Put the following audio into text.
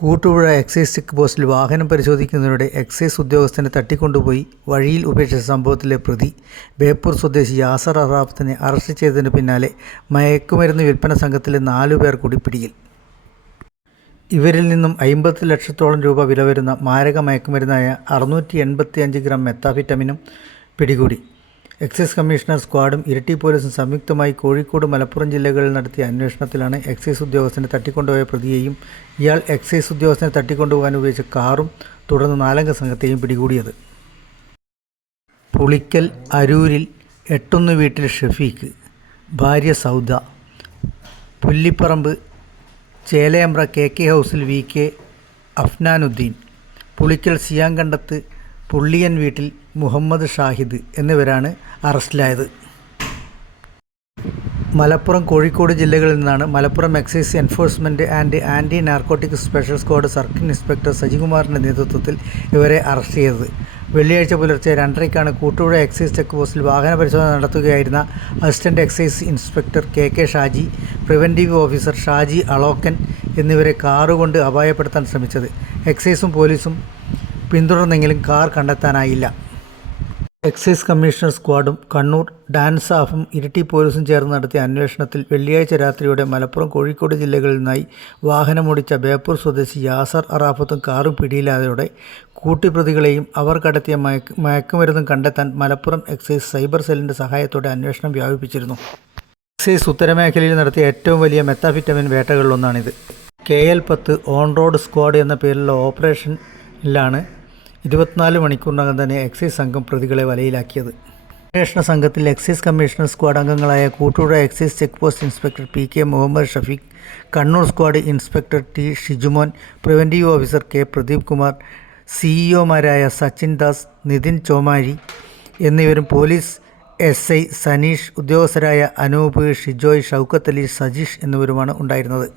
Koottupuzha excise check പോസ്റ്റിൽ വാഹനം പരിശോധിക്കുന്നതിനിടെ excise ഉദ്യോഗസ്ഥനെ തട്ടിക്കൊണ്ടുപോയി വഴിയിൽ ഉപേക്ഷിച്ച സംഭവത്തിലെ പ്രതി ബേപ്പൂർ സ്വദേശി യാസർ അറാഫത്തിനെ അറസ്റ്റ് ചെയ്തതിന് പിന്നാലെ മയക്കുമരുന്ന് വിൽപ്പന സംഘത്തിലെ 4 പേർ കൂടി പിടിയിൽ. ഇവരിൽ നിന്നും 50 ലക്ഷത്തോളം രൂപ വില വരുന്ന മാരക മയക്കുമരുന്നായ 685 ഗ്രാം മെത്താഫിറ്റമിനും പിടികൂടി. എക്സൈസ് കമ്മീഷണർ സ്ക്വാഡും ഇരിട്ടി പോലീസും സംയുക്തമായി കോഴിക്കോട്, മലപ്പുറം ജില്ലകളിൽ നടത്തിയ അന്വേഷണത്തിലാണ് എക്സൈസ് ഉദ്യോഗസ്ഥനെ തട്ടിക്കൊണ്ടുപോയ പ്രതിയെയും ഇയാൾ എക്സൈസ് ഉദ്യോഗസ്ഥനെ തട്ടിക്കൊണ്ടുപോകാൻ ഉപയോഗിച്ച കാറും തുടർന്ന് 4 അംഗ സംഘത്തെയും പിടികൂടിയത്. പുളിക്കൽ അരൂരിൽ എട്ടുന്ന് വീട്ടിൽ ഷഫീഖ്, ഭാര്യ സൗദ, പുല്ലിപ്പറമ്പ് ചേലയമ്പ്ര KK ഹൗസിൽ VK അഫ്നാനുദ്ദീൻ, പുളിക്കൽ സിയാങ്കണ്ടത്ത് പുള്ളിയൻ വീട്ടിൽ മുഹമ്മദ് ഷാഹിദ് എന്നിവരാണ് അറസ്റ്റിലായത്. മലപ്പുറം, കോഴിക്കോട് ജില്ലകളിൽ നിന്നാണ് Malappuram excise enforcement and anti narcotic special squad circle inspector സജികുമാറിൻ്റെ നേതൃത്വത്തിൽ ഇവരെ അറസ്റ്റ് ചെയ്തത്. വെള്ളിയാഴ്ച പുലർച്ചെ 2:30-ക്കാണ് കൂട്ടുപുഴ എക്സൈസ് ചെക്ക് പോസ്റ്റിൽ വാഹന പരിശോധന നടത്തുകയായിരുന്ന assistant excise inspector KK Shaji, preventive officer Shaji Alokkan എന്നിവരെ കാറുകൊണ്ട് അപായപ്പെടുത്താൻ ശ്രമിച്ചത്. എക്സൈസും പോലീസും പിന്തുടർന്നെങ്കിലും കാർ കണ്ടെത്താനായില്ല. എക്സൈസ് കമ്മീഷണർ സ്ക്വാഡും കണ്ണൂർ ഡാൻസ് സ്റ്റാഫും ഇരിട്ടി പോലീസും ചേർന്ന് നടത്തിയ അന്വേഷണത്തിൽ വെള്ളിയാഴ്ച രാത്രിയോടെ മലപ്പുറം, കോഴിക്കോട് ജില്ലകളിൽ നിന്നായി വാഹനമോടിച്ച ബേപ്പൂർ സ്വദേശി യാസർ അറാഫത്തും കാറും പിടിയിലായതോടെ കൂട്ടിപ്രതികളെയും അവർ കടത്തിയ മയക്കുമരുന്നും കണ്ടെത്താൻ മലപ്പുറം എക്സൈസ് സൈബർ സെല്ലിൻ്റെ സഹായത്തോടെ അന്വേഷണം വ്യാപിപ്പിച്ചിരുന്നു. എക്സൈസ് ഉത്തരമേഖലയിൽ നടത്തിയ ഏറ്റവും വലിയ മെത്താഫിറ്റമിൻ വേട്ടകളിലൊന്നാണിത്. KL10 ഓൺ റോഡ് സ്ക്വാഡ് എന്ന പേരിലുള്ള ഓപ്പറേഷനിലാണ് 24 മണിക്കൂറിനകം തന്നെ എക്സൈസ് സംഘം പ്രതികളെ വലയിലാക്കിയത്. അന്വേഷണ സംഘത്തിൽ എക്സൈസ് കമ്മീഷണർ സ്ക്വാഡ് അംഗങ്ങളായ Koottupuzha excise check post inspector PK Muhammad Shafeeq, Kannur squad inspector T Shijumon, preventive officer K Pradeep Kumar, CEO-മാരായ സച്ചിൻ ദാസ്, നിതിൻ ചോമാരി എന്നിവരും പോലീസ് SI സനീഷ്, ഉദ്യോഗസ്ഥരായ അനൂപ്, ഷിജോയ്, ഷൗക്കത്ത് അലി, സജീഷ് എന്നിവരുമാണ് ഉണ്ടായിരുന്നത്.